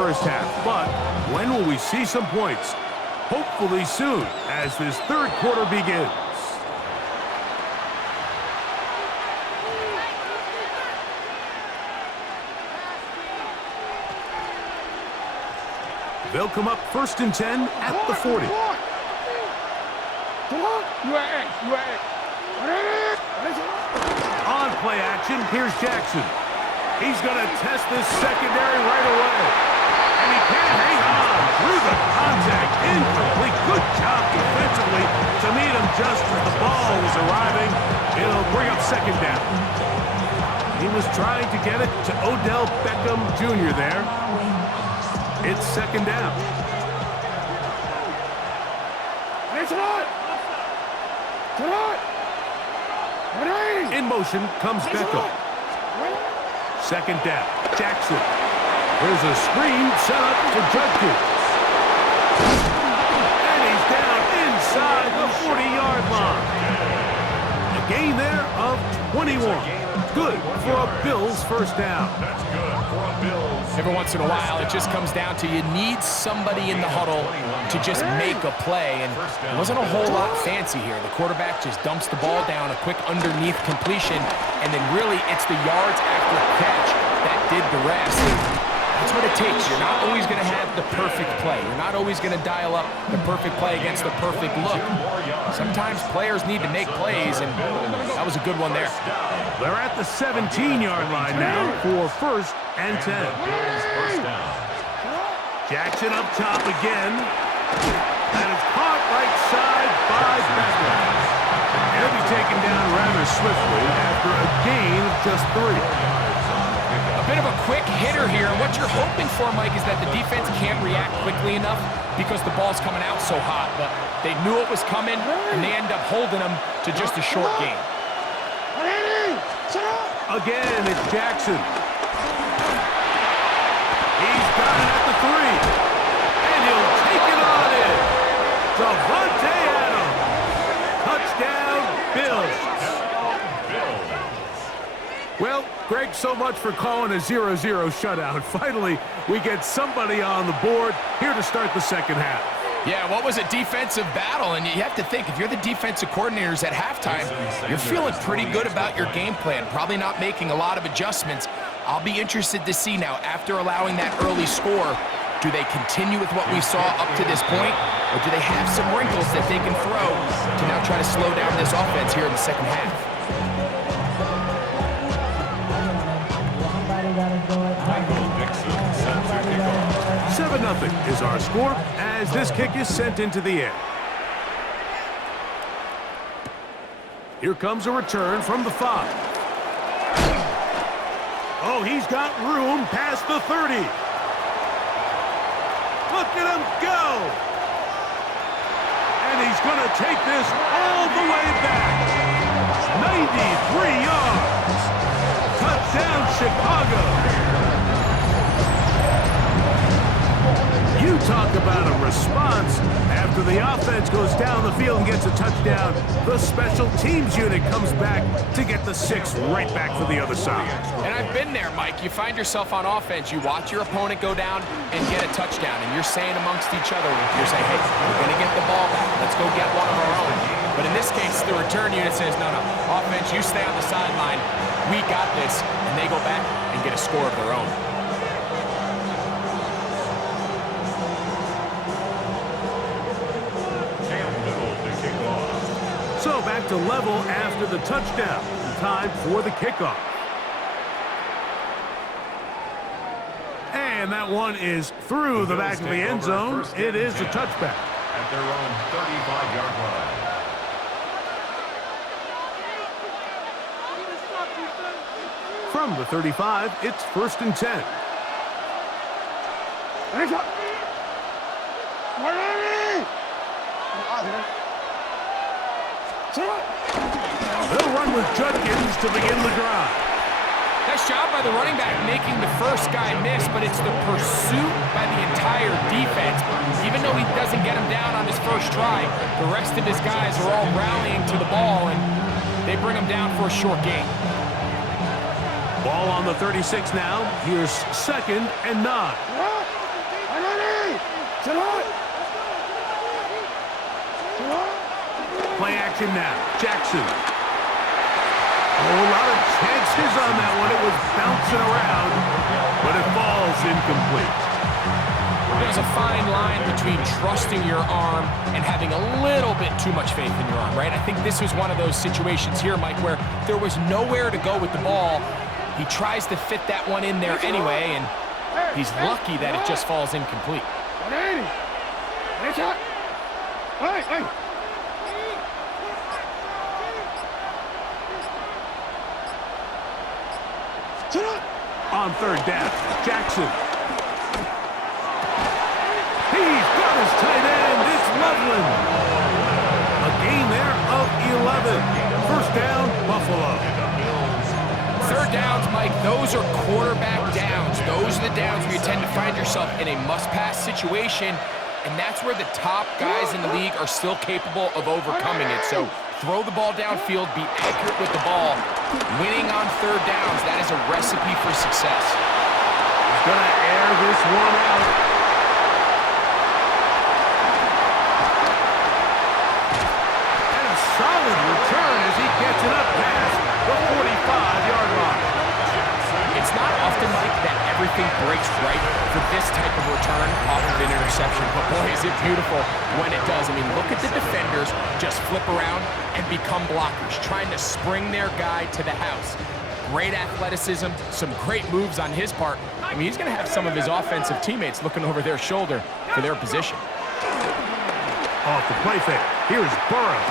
first half, but when will we see some points? Hopefully soon, as this third quarter begins. They'll come up 1st and 10 at the 40. On play action, here's Jackson. He's going to test this secondary right away. And he can't hang on through the contact. Incomplete. Good job defensively to meet him just as the ball was arriving. It'll bring up 2nd down. He was trying to get it to Odell Beckham Jr. there. It's 2nd down. In motion comes Beckham. 2nd down. Jackson. There's a screen set up for Judkins. And he's down inside the 40-yard line. A gain there of 21. Good for a Bills first down. That's good for a Bills. Every once in a while, it just comes down to you need somebody in the huddle to just make a play, and it wasn't a whole lot fancy here. The quarterback just dumps the ball down, a quick underneath completion, and then really it's the yards after catch that did the rest. That's what it takes. You're not always going to have the perfect play. You're not always going to dial up the perfect play against the perfect look. Sometimes players need to make plays, and that was a good one there. They're at the 17-yard line now for 1st and 10. Jackson up top again. And it's caught right side by Beckham. He'll be taken down rather swiftly after a gain of just 3. A bit of a quick hitter here. What you're hoping for, Mike, is that the defense can't react quickly enough because the ball's coming out so hot. But they knew it was coming, and they end up holding them to just a short game. Again, it's Jackson. He's got it at the 3. And he'll take it on in. Davante Adams. Touchdown, Bills. Well, Greg, so much for calling a 0-0 shutout. Finally, we get somebody on the board here to start the second half. Yeah, what was a defensive battle? And you have to think, if you're the defensive coordinators at halftime, you're feeling pretty good about your game plan, probably not making a lot of adjustments. I'll be interested to see now, after allowing that early score, do they continue with what we saw up to this point, or do they have some wrinkles that they can throw to now try to slow down this offense here in the second half? 7-0 is our score as this kick is sent into the air. Here comes a return from the 5. Oh, he's got room past the 30. Look at him go. And he's going to take this all the way back. 93 yards. Touchdown, Chicago. You talk about a response. After the offense goes down the field and gets a touchdown, the special teams unit comes back to get the 6 right back for the other side. And I've been there, Mike. You find yourself on offense. You watch your opponent go down and get a touchdown, and you're saying amongst each other, you're saying, hey, we're going to get the ball back. Let's go get one of our own. But in this case, the return unit says, no, offense, you stay on the sideline. We got this. And they go back and get a score of their own. So back to level after the touchdown. Time for the kickoff. And that one is through the back of the end zone. It is a touchback. At their own 35-yard line. From the 35, it's 1st and 10. They'll run with Judkins to begin the drive. Nice job by the running back making the first guy miss, but it's the pursuit by the entire defense. Even though he doesn't get him down on his first try, the rest of his guys are all rallying to the ball, and they bring him down for a short gain. Ball on the 36 now. Here's 2nd and 9. Play action now. Jackson. Oh, a lot of chances on that one. It was bouncing around, but it falls incomplete. There's a fine line between trusting your arm and having a little bit too much faith in your arm, right? I think this was one of those situations here, Mike, where there was nowhere to go with the ball. He tries to fit that one in there anyway, and he's lucky that it just falls incomplete. On third down, Jackson. He's got his tight end. It's Loveland. A gain there of 11. First down, Buffalo. Third downs, Mike, those are quarterback downs. Those are the downs where you tend to find yourself in a must-pass situation, and that's where the top guys in the league are still capable of overcoming it. So throw the ball downfield, be accurate with the ball. Winning on third downs, that is a recipe for success. He's going to air this one out. And a solid return as he gets it up past the 45-yard line. It's not often, Mike, that everything breaks right for this type of return off of an interception. But boy, is it beautiful when it does. I mean, look at the defenders just flip around and become blockers, trying to spring their guy to the house. Great athleticism, some great moves on his part. I mean, he's going to have some of his offensive teammates looking over their shoulder for their position. Off the play fake. Here's Burrow.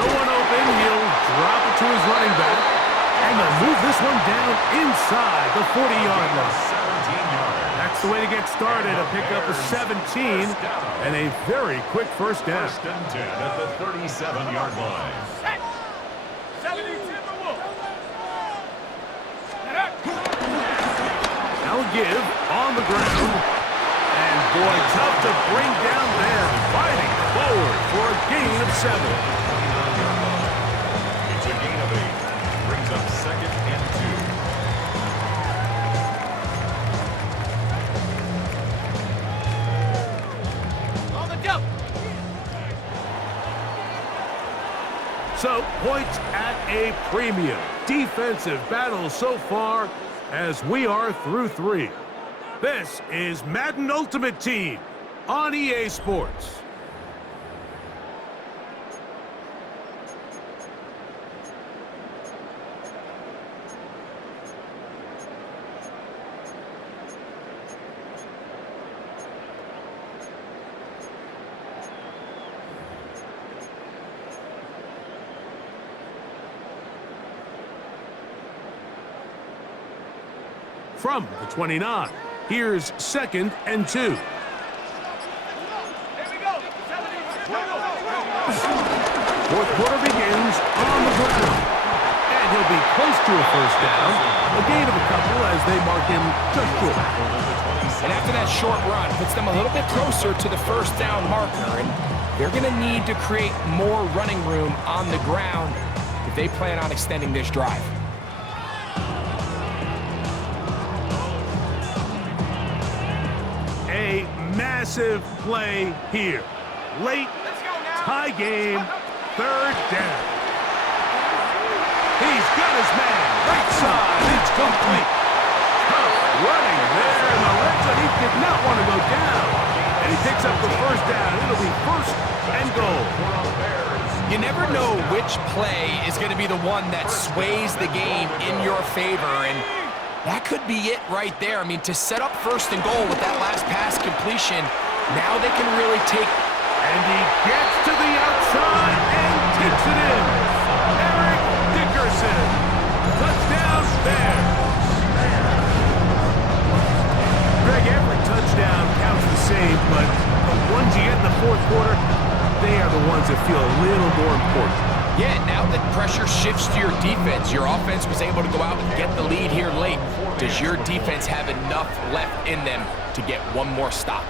No one open. He'll drop it to his running back. And they'll move this one down inside the 40-yard line. That's the way to get started. A pickup of 17 and a very quick first down. First and 10 at the 37-yard line. Now give on the ground. And boy, tough to bring down there. Fighting forward for a gain of 7. It's a gain of 8. Brings up second and 2. On the jump. So, points at a premium. Defensive battle so far as we are through 3. This is Madden Ultimate Team on EA Sports. From the 29, here's second and 2. Here we go. Fourth quarter begins on the ground. And he'll be close to a first down. A gain of a couple as they mark him just short. And after that short run, puts them a little bit closer to the first down marker. And they're going to need to create more running room on the ground if they plan on extending this drive. A massive play here. Late, tie game, third down. He's got his man, right side, it's complete. Tough running there in the red zone. He did not want to go down. And he picks up the first down. It'll be first and goal. You never know which play is going to be the one that sways the game in your favor, and that could be it right there. I mean, to set up first and goal with that last pass completion, now they can really take. And he gets to the outside and takes it in. Eric Dickerson. Touchdown Bears. Greg, every touchdown counts the same, but the ones you get in the fourth quarter, they are the ones that feel a little more important. Yeah, now that pressure shifts to your defense, your offense was able to go out and get the lead here late. Does your defense have enough left in them to get one more stop?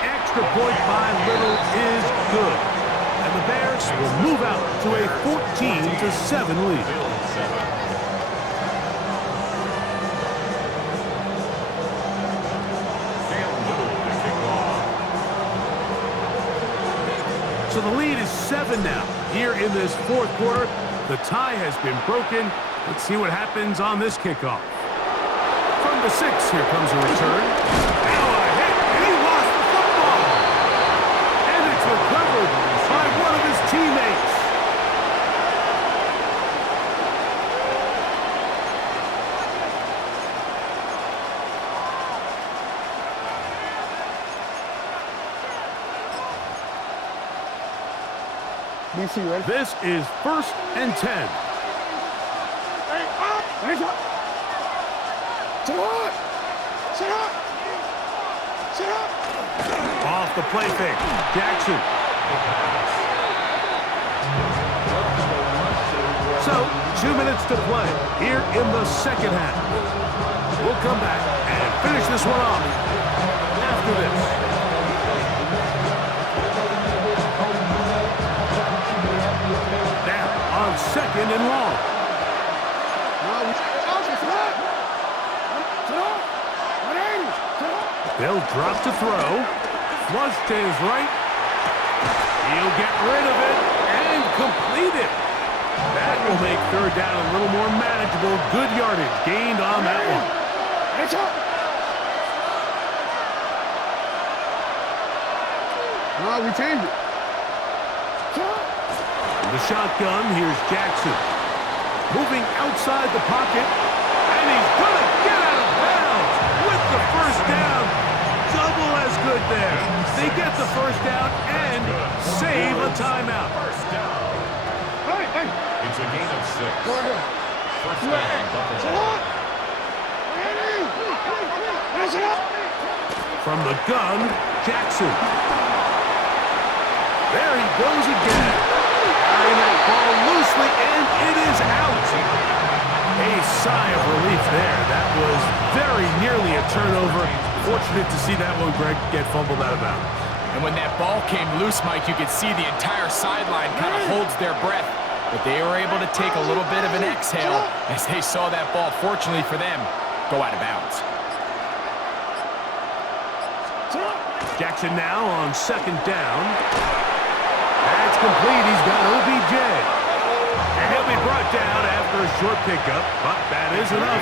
Extra point by Little is good. And the Bears will move out to a 14-7 lead. So the lead is 7 now. Here in this fourth quarter, the tie has been broken. Let's see what happens on this kickoff. From the 6, here comes a return. Now a hit, and he lost the football. And it's recovered by one of his teammates. This is 1st and 10. Off the play fake. Jackson. So, 2 minutes to play here in the second half. We'll come back and finish this one off after this. On 2nd and long. They'll drop to throw. Flush to his right. He'll get rid of it and complete it. That will make 3rd down a little more manageable. Good yardage gained on that one. We changed it. The shotgun, here's Jackson. Moving outside the pocket, and he's going to get out of bounds with the 1st down. Double as good there. They get the 1st down and save a timeout. First down. It's a gain of 6. First down, Buffalo. From the gun, Jackson. There he goes again. Carrying that ball loosely, and it is out. A sigh of relief there. That was very nearly a turnover. Fortunate to see that one, Greg, get fumbled out of bounds. And when that ball came loose, Mike, you could see the entire sideline kind of holds their breath. But they were able to take a little bit of an exhale as they saw that ball, fortunately for them, go out of bounds. Jackson now on 2nd down. That's complete. He's got OBJ. And he'll be brought down after a short pickup, but that is enough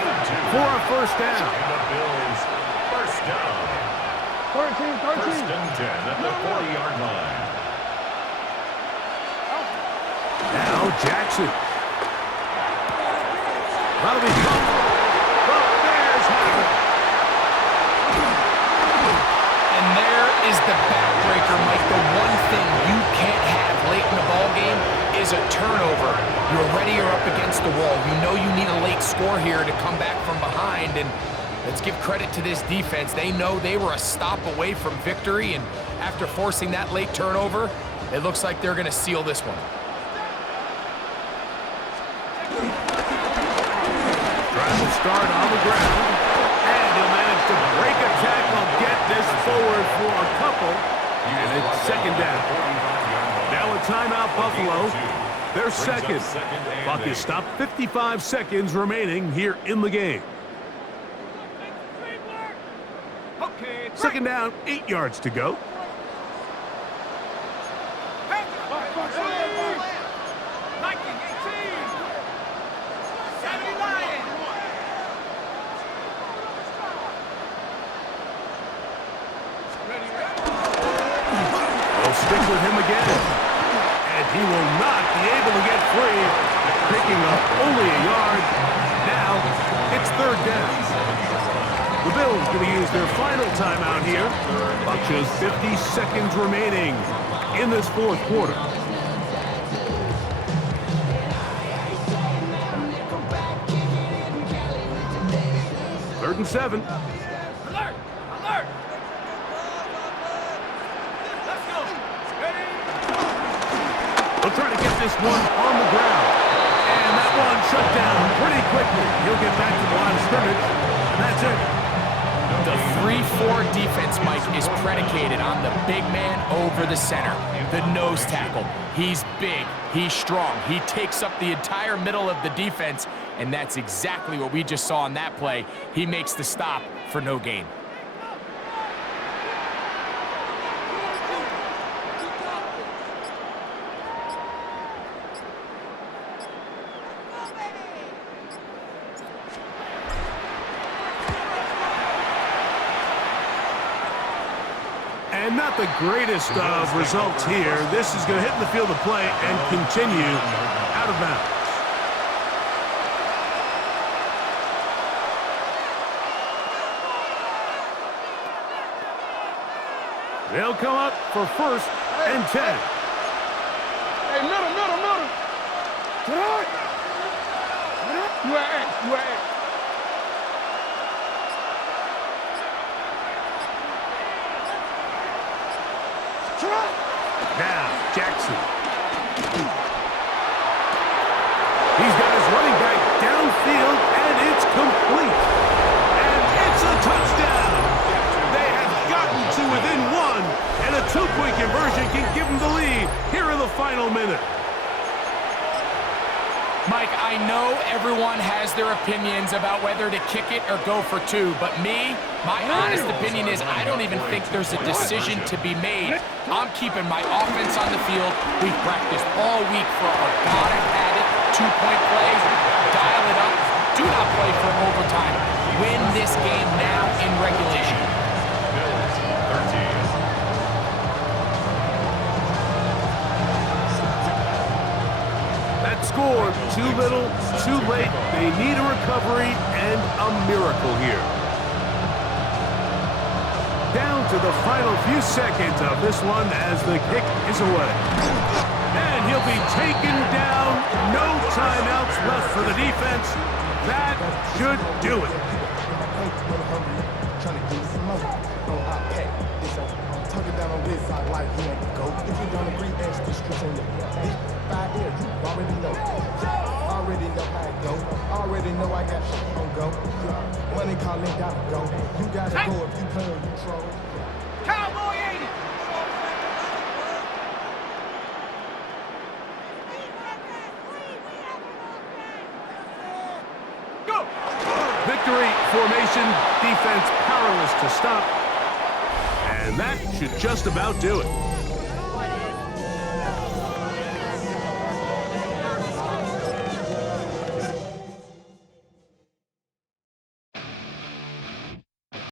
for a 1st down. And the Bills, first down. 13. 1st and 10 at the 40-yard line. Now Jackson. That'll be fun. The Bears have it. And there is the backbreaker, Mike. The one thing you can't have late in the ball game is a turnover. You're ready, you're up against the wall. You know you need a late score here to come back from behind, and let's give credit to this defense. They know they were a stop away from victory, and after forcing that late turnover, it looks like they're going to seal this one. Trying to start on the ground, and he'll manage to break a tackle, get this forward for a couple, and it's 2nd down. Now a timeout, Buffalo. They're 2nd. Buck is stopped. 55 seconds remaining here in the game. 2nd down, 8 yards to go. They'll stick with him again. And he will not be able to get free. Picking up only a yard. Now it's 3rd down. The Bills going to use their final timeout here. About just 50 seconds remaining in this 4th quarter. Third and 7. Alert! Alert! Let's go! Ready? They'll try to get this one on the ground. And that one shut down pretty quickly. He'll get back to the line of scrimmage, and that's it. The 3-4 defense, Mike, is predicated on the big man over the center, the nose tackle. He's big, he's strong, he takes up the entire middle of the defense, and that's exactly what we just saw on that play. He makes the stop for no gain. And not the greatest of results here. This is going to hit in the field of play and continue out of bounds. They'll come up for 1st and 10. Hey, middle. Tonight. You at. Now, Jackson. He's got his running back downfield, and it's complete. And it's a touchdown. They have gotten to within 1, and a 2-point conversion can give them the lead here in the final minute. Mike, I know everyone has their opinions about whether to kick it or go for 2, but my honest opinion is I don't even think there's a decision to be made. I'm keeping my offense on the field. We've practiced all week for our gotta-have-it 2-point plays. Dial it up. Do not play for overtime. Win this game now in regulation. Bills, 13. That score, too little, too late. They need a recovery and a miracle here. Down to the final few seconds of this one as the kick is away. And he'll be taken down. No timeouts left for the defense. That should do it. Tuck it down on this side like you ain't go. If you don't agree, ask the streets on your big 5 years. You already know. Already know how it go. Already know I got shit on go. Money calling, gotta go. You gotta go if you play or you troll. Cowboy 80. Go. Victory formation, defense powerless to stop. And that should just about do it.